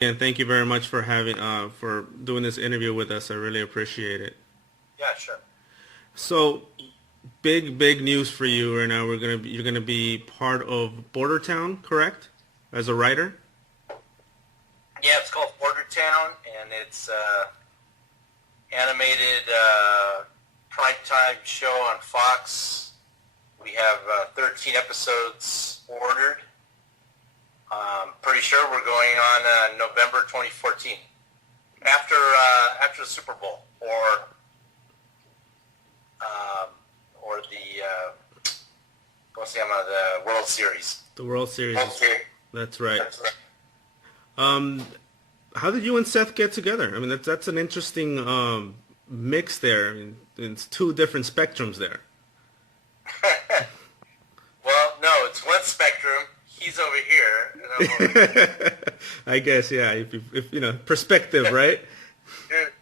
And thank you very much for having for doing this interview with us. I really appreciate it. Yeah, sure. So, big news for you right now. You're gonna be part of Bordertown, correct? As a writer. Yeah, it's called Bordertown, and it's animated primetime show on Fox. We have 13 episodes ordered. Pretty sure we're going on November 2014, after the Super Bowl um, or ¿cómo se llama? The World Series. The World Series. Okay. That's right. That's right. Um, how did you and Seth get together? I mean, that's an interesting mix there. I mean, it's two different spectrums there. Well, no, it's one spectrum. He's over here, and I'm over here. I guess, yeah. If you know, perspective, right? Here,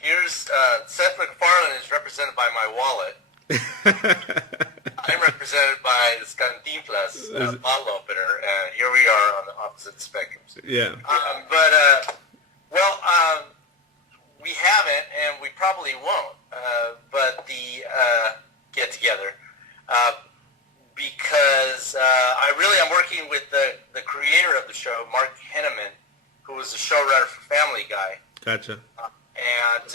here's Seth MacFarlane is represented by my wallet. I'm represented by this Cantinflas bottle opener, and here we are on the opposite spectrums. Yeah. Well, we haven't, and we probably won't. But the get together. Because I'm working with the creator of the show, Mark Henneman, who was the showrunner for Family Guy. Gotcha. And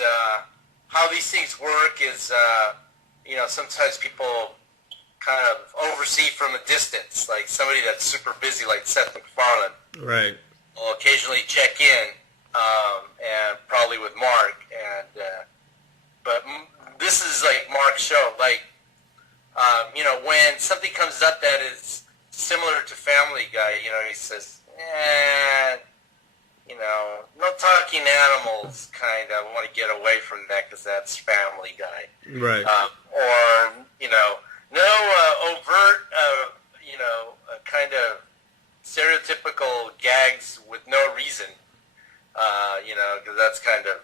how these things work is, sometimes people kind of oversee from a distance, like somebody that's super busy, like Seth MacFarlane, Right. will occasionally check in, and probably with Mark. But this is like Mark's show, like. When something comes up that is similar to Family Guy, he says, no talking animals, kind of. I want to get away from that because that's Family Guy. Right. No overt, kind of stereotypical gags with no reason, because that's kind of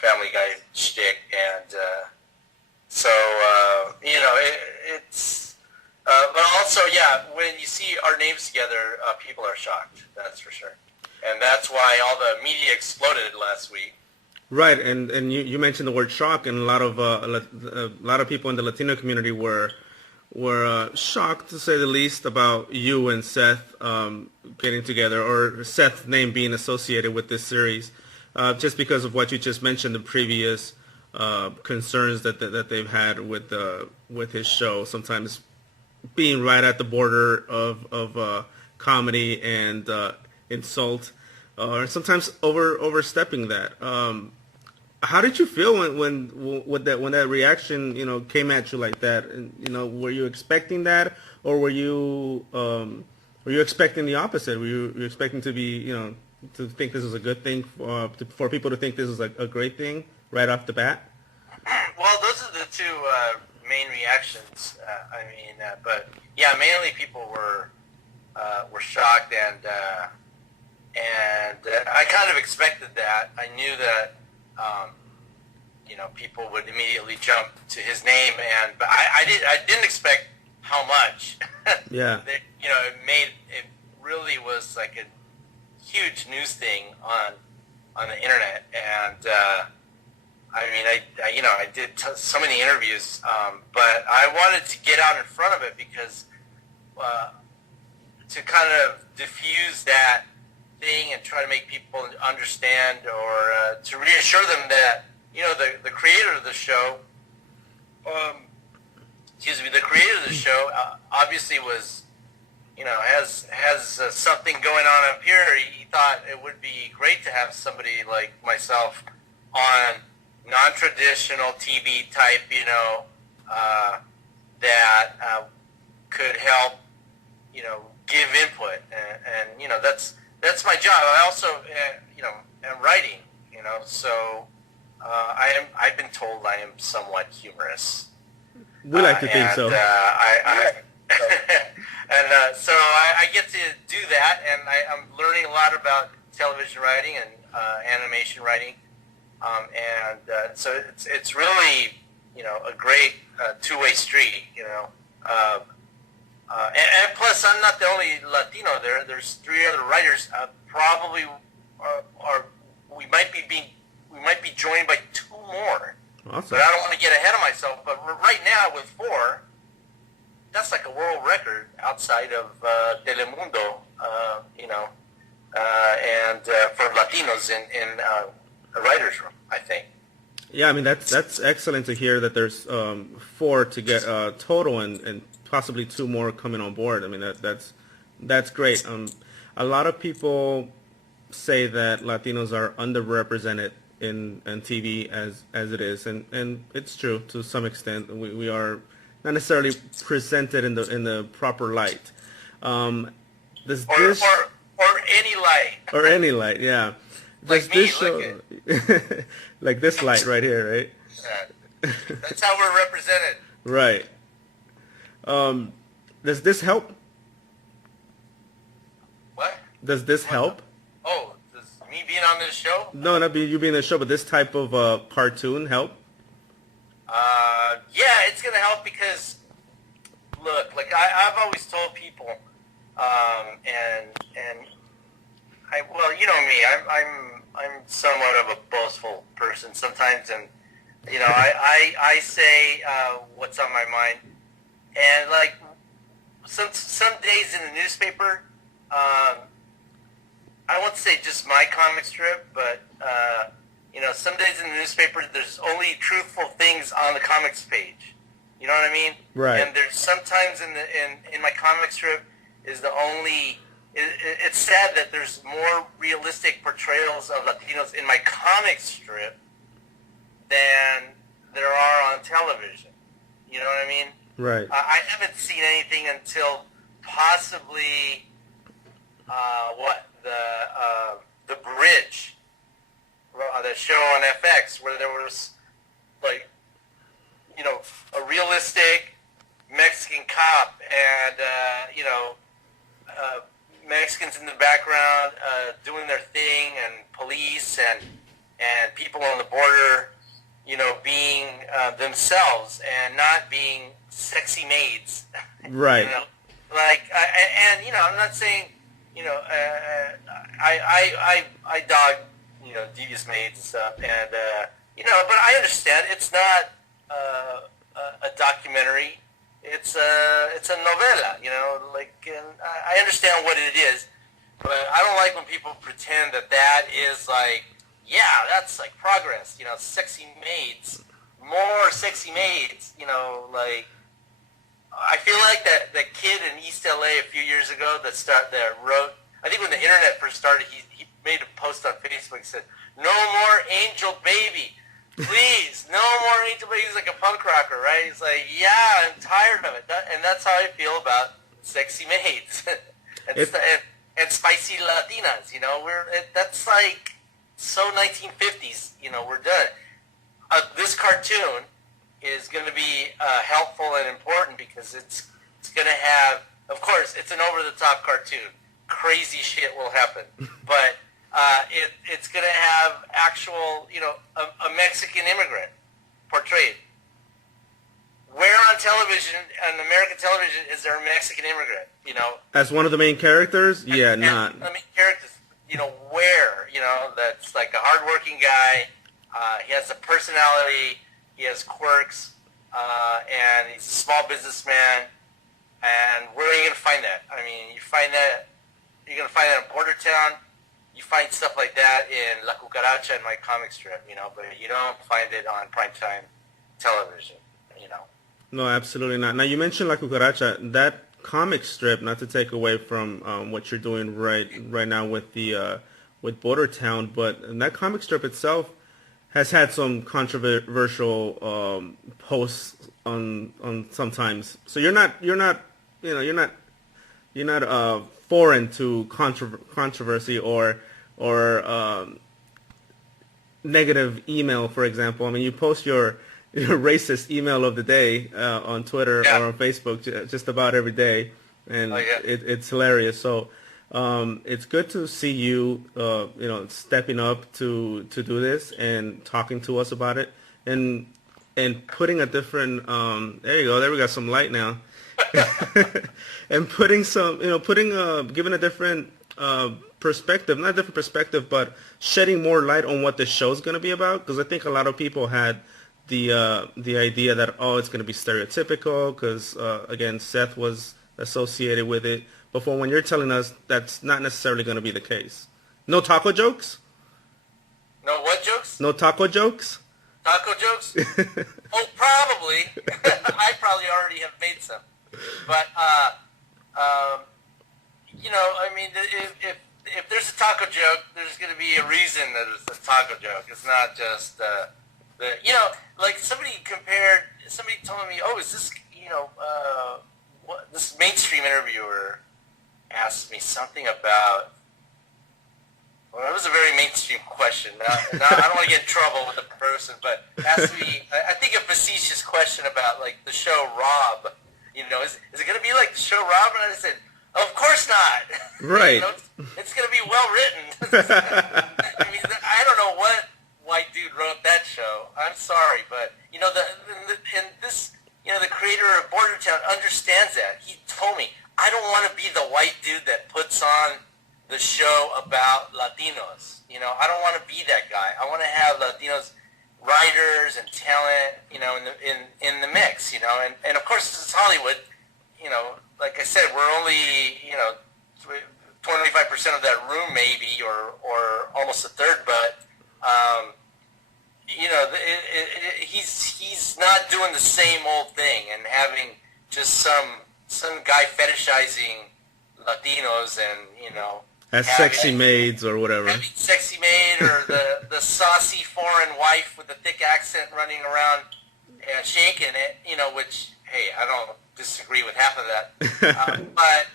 Family Guy shtick, and it's, but also, yeah, when you see our names together, people are shocked, that's for sure. And that's why all the media exploded last week. Right, and you mentioned the word shock, and a lot of people in the Latino community were shocked, to say the least, about you and Seth getting together, or Seth's name being associated with this series, just because of what you just mentioned, the previous concerns that they've had with his show, sometimes being right at the border of comedy and insult, or sometimes overstepping that. How did you feel when that reaction came at you like that? And were you expecting that, or were you expecting the opposite? Were you expecting to be to think this is a good thing for people to think this is a great thing right off the bat? Well, those are the two main reactions. But yeah, mainly people were shocked, and I kind of expected that. I knew that people would immediately jump to his name, but I didn't expect how much. Yeah. It really was like a huge news thing on the internet, and I did so many interviews, but I wanted to get out in front of it because to kind of diffuse that thing and try to make people understand, or to reassure them that the creator of the show, the creator of the show obviously was has something going on up here. He thought it would be great to have somebody like myself on non-traditional TV type, that could help, give input, and that's my job. I also, am writing, so I've been told I am somewhat humorous. We like to think so. So I get to do that, and I'm learning a lot about television writing and animation writing. So it's really, a great two-way street, And plus, I'm not the only Latino there. There's three other writers. Probably are we might be joined by two more. Awesome. But I don't want to get ahead of myself. But right now with four, that's like a world record outside of Telemundo. And for Latinos in a writer's room, I think. Yeah, I mean that's excellent to hear that there's 4 to get total and possibly 2 more coming on board. I mean that's great. A lot of people say that Latinos are underrepresented in TV as it is, and it's true to some extent. We are not necessarily presented in the proper light. Does this or any light. Or any light, yeah. Like me, this show, like this light right here, right? Yeah. That's how we're represented. Right. Does this help? What? Does this help? Oh, does me being on this show? No, not you being in the show, but this type of cartoon help? Yeah, it's gonna help because, look, like I've always told people, well, you know me, I'm somewhat of a boastful person sometimes, and I say what's on my mind, and like some days in the newspaper, I won't say just my comic strip, but some days in the newspaper there's only truthful things on the comics page. You know what I mean? Right. And there's sometimes in my comic strip is the only. It's sad that there's more realistic portrayals of Latinos in my comic strip than there are on television. You know what I mean? Right. I haven't seen anything until possibly the Bridge, the show on FX, where there was like a realistic Mexican cop and Mexicans in the background doing their thing, and police and people on the border, being themselves and not being sexy maids. Right. I'm not saying, I dog, devious maids and stuff, and but I understand it's not a documentary. It's a novela, and I understand what it is, but I don't like when people pretend that is like, yeah, that's like progress, sexy maids, more sexy maids, I feel like that kid in East LA a few years ago that wrote, I think when the internet first started, he made a post on Facebook and said, "No more angel baby. Please, no more angel baby." He's like a punk rocker, right? He's like, yeah, I'm tired of it. And that's how I feel about sexy maids and spicy Latinas. That's like so 1950s. We're done. This cartoon is going to be helpful and important because it's going to have, of course, it's an over-the-top cartoon. Crazy shit will happen, but it's going to have actual, a Mexican immigrant portrayed. Where on television, on American television, is there a Mexican immigrant? As one of the main characters? Yeah, not. The main characters, where? That's like a hardworking guy. He has a personality. He has quirks, and he's a small businessman. And where are you going to find that? I mean, you're going to find that in Bordertown. You find stuff like that in La Cucaracha in my comic strip, but you don't find it on primetime television, No, absolutely not. Now, you mentioned La Cucaracha. That comic strip, not to take away from what you're doing right now with with Bordertown, but that comic strip itself has had some controversial posts on sometimes. So you're not foreign to controversy or negative email, for example. I mean, you post your racist email of the day on Twitter or on Facebook just about every day, and it's hilarious. So it's good to see you, stepping up to do this and talking to us about it, and putting a different. There you go. There we got some light now. and putting some, giving a different perspective, not a different perspective, but shedding more light on what the show's going to be about. Because I think a lot of people had the idea that, oh, it's going to be stereotypical because, again, Seth was associated with it. Before, when you're telling us that's not necessarily going to be the case. No taco jokes? No what jokes? No taco jokes? Taco jokes? Oh, probably. I probably already have made some. But, I mean, if there's a taco joke, there's going to be a reason that it's a taco joke. It's not just, like somebody told me, oh, is this, this mainstream interviewer asked me something about, well, it was a very mainstream question. Now, I don't want to get in trouble with the person, but asked me, I think, a facetious question about, like, the show Rob. Is it going to be like the show Rob? And I said, of course not. Right. It's going to be well written. I mean, I don't know what white dude wrote that show. I'm sorry, but, the creator of Bordertown understands that. He told me, I don't want to be the white dude that puts on the show about Latinos. I don't want to be that guy. I want to have Latinos writers and talent, in the mix, and of course this is Hollywood, like I said, we're only, 25% of that room maybe, or almost a third, but, he's not doing the same old thing and having just some guy fetishizing Latinos and, as sexy maids or whatever. Sexy maid or the saucy foreign wife with the thick accent running around and shaking it, which, hey, I don't disagree with half of that. But,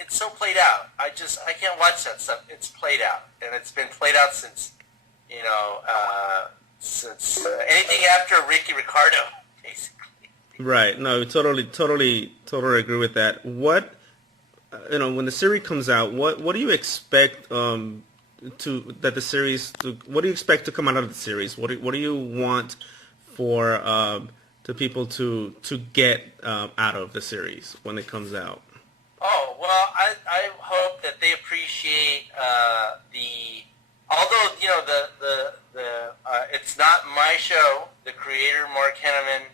it's so played out. I can't watch that stuff. It's played out. And it's been played out since anything after Ricky Ricardo, basically. Right. No, totally agree with that. What, when the series comes out, what do you expect what do you expect to come out of the series? What do you want for the people to get out of the series when it comes out? Oh, well, I hope that they appreciate although it's not my show. The creator, Mark Henneman,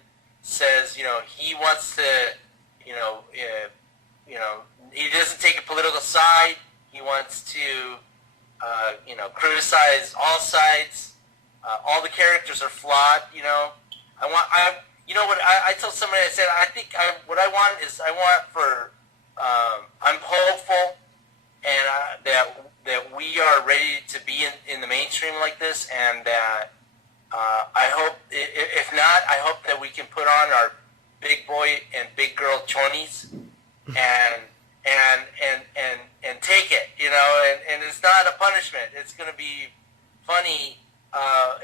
says he wants to he doesn't take a political side. He wants to criticize all sides. All the characters are flawed. I told somebody, I said, I'm hopeful and that we are ready to be in the mainstream like this, and that I hope, if not, I hope that we can put on our big boy and big girl chonies and take it, and it's not a punishment. It's going to be funny.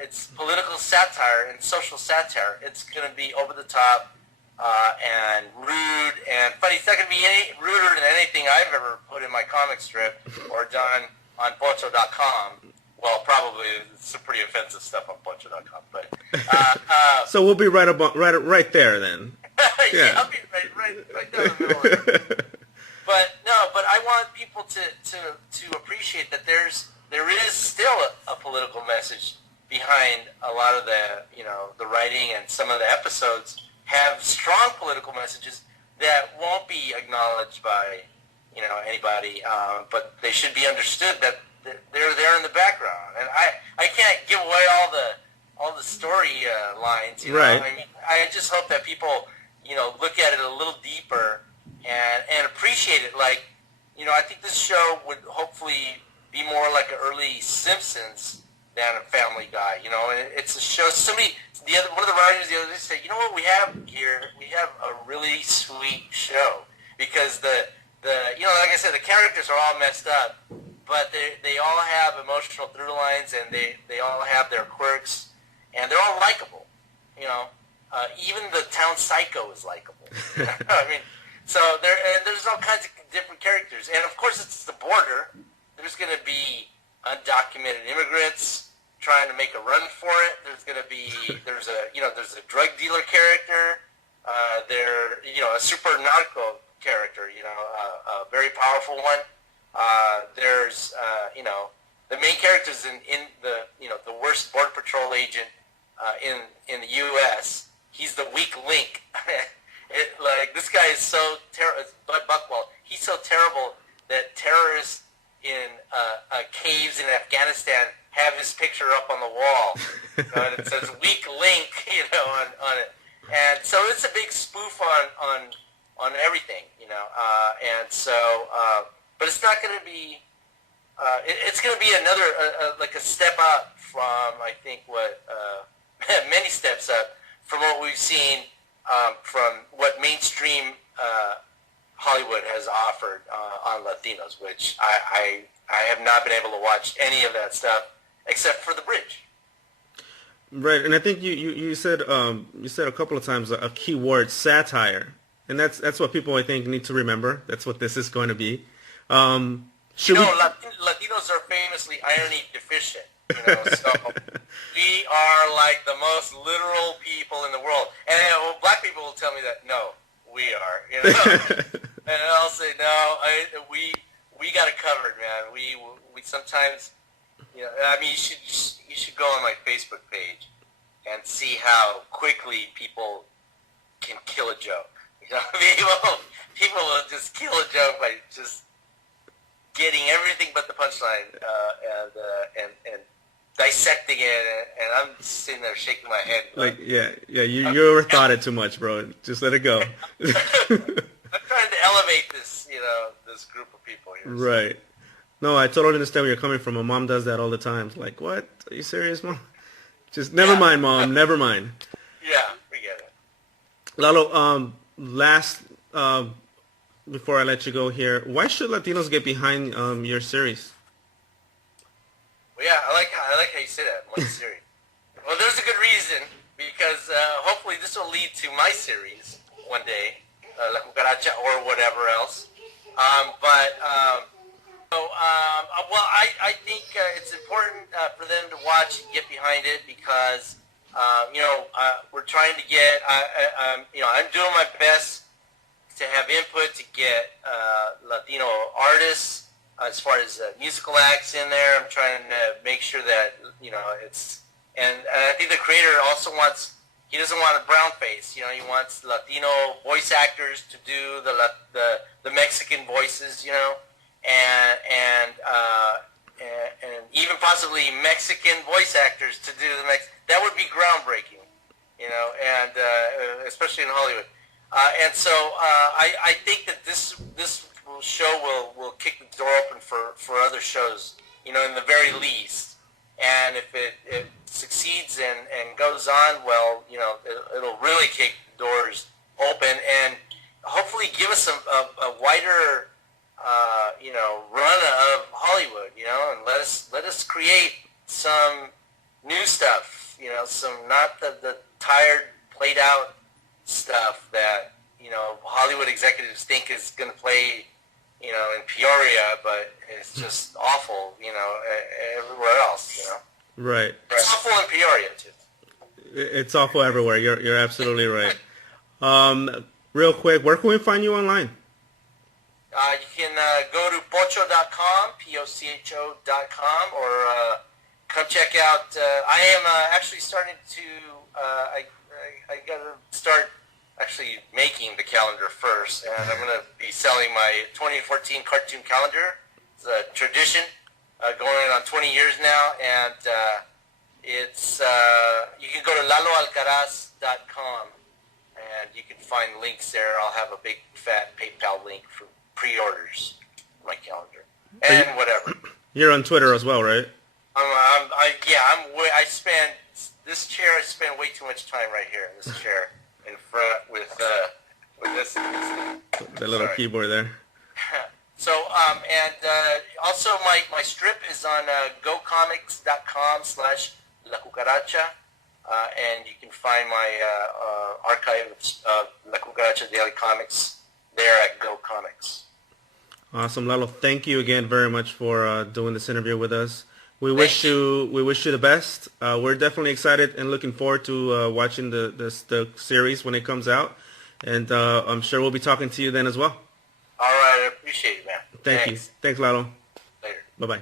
It's political satire and social satire. It's going to be over the top and rude and funny. It's not going to be any ruder than anything I've ever put in my comic strip or done on Poncho.com. Well, probably some pretty offensive stuff on Poncho.com, but so we'll be right there then. Yeah, I'll be right down the middle of it. But I want people to appreciate that there is still a political message behind a lot of the writing, and some of the episodes have strong political messages that won't be acknowledged by anybody, but they should be understood that they're there in the background. And I can't give away all the story lines. Right. I mean, I just hope that people look at it a little deeper and appreciate it. Like, I think this show would hopefully be more like an early Simpsons than a Family Guy. It's a show. One of the writers the other day said, what we have here? We have a really sweet show, because like I said, the characters are all messed up, but they all have emotional through lines, and they all have their quirks, and they're all likable. Even the town psycho is likable. I mean, so there's all kinds of different characters, and of course it's the border. There's going to be undocumented immigrants trying to make a run for it. There's a drug dealer character. They're, a super narco character, a very powerful one. There's, the main characters in the, the worst border patrol agent in the U.S. He's the weak link. This guy is so terrible. Bud Buckwell. He's so terrible that terrorists in caves in Afghanistan have his picture up on the wall, and it says "weak link," on it. And so it's a big spoof on everything, and so, but it's not going to be. It's going to be another like a step up from, I think, what many steps up from what we've seen from what mainstream Hollywood has offered on Latinos, which I have not been able to watch any of that stuff except for The Bridge. Right, and I think you said a couple of times a key word, satire, and that's what people, I think, need to remember. That's what this is going to be. Latinos are famously irony deficient. So we are like the most literal people in the world, and black people will tell me that no, we are. And I'll say no, we got it covered, man. We sometimes. I mean, you should go on my Facebook page and see how quickly people can kill a joke. People will just kill a joke by just getting everything but the punchline and dissecting it, and I'm sitting there shaking my head. You overthought it too much, bro. Just let it go. I'm trying to elevate this, this group of people here. Right. No, I totally understand where you're coming from. My mom does that all the time. It's like, what? Are you serious, Mom? Just never mind, Mom. Never mind. Yeah, we get it. Lalo, last, before I let you go here, why should Latinos get behind your series? Well, yeah, I like how you say that. One series. Well, there's a good reason, because hopefully this will lead to my series one day, La Cucaracha or whatever else. I think it's important for them to watch and get behind it because, we're trying to get, I'm doing my best to have input to get Latino artists as far as musical acts in there. I'm trying to make sure that, it's, and I think the creator also he doesn't want a brown face, he wants Latino voice actors to do the Mexican voices, and even possibly Mexican voice actors to do that would be groundbreaking, and especially in Hollywood. And so I think that this show will kick the door open for other shows, in the very least. And if it succeeds and goes on, well, it'll really kick the doors open and hopefully give us a wider run of Hollywood, and let us create some new stuff, some not the tired, played out stuff that Hollywood executives think is going to play, in Peoria, but it's just awful, everywhere else, Right. It's awful in Peoria too. It's awful everywhere. You're absolutely right. Real quick, where can we find you online? You can go to pocho.com, pocho.com, or come check out. I am actually starting to. I got to start actually making the calendar first, and I'm going to be selling my 2014 cartoon calendar. It's a tradition going on 20 years now, and it's you can go to laloalcaraz.com, and you can find links there. I'll have a big fat PayPal link for pre-orders for my calendar and whatever. You're on Twitter as well, right? I spend this chair. I spend way too much time right here in this chair in front with this. The little keyboard there. So and also my strip is on gocomics.com/La Cucaracha, and you can find my archive of La Cucaracha Daily Comics there at Go Comics. Awesome, Lalo. Thank you again very much for doing this interview with us. We wish you the best. We're definitely excited and looking forward to watching the series when it comes out. And I'm sure we'll be talking to you then as well. All right, I appreciate it, man. Thank you. Thanks, Lalo. Later. Bye-bye.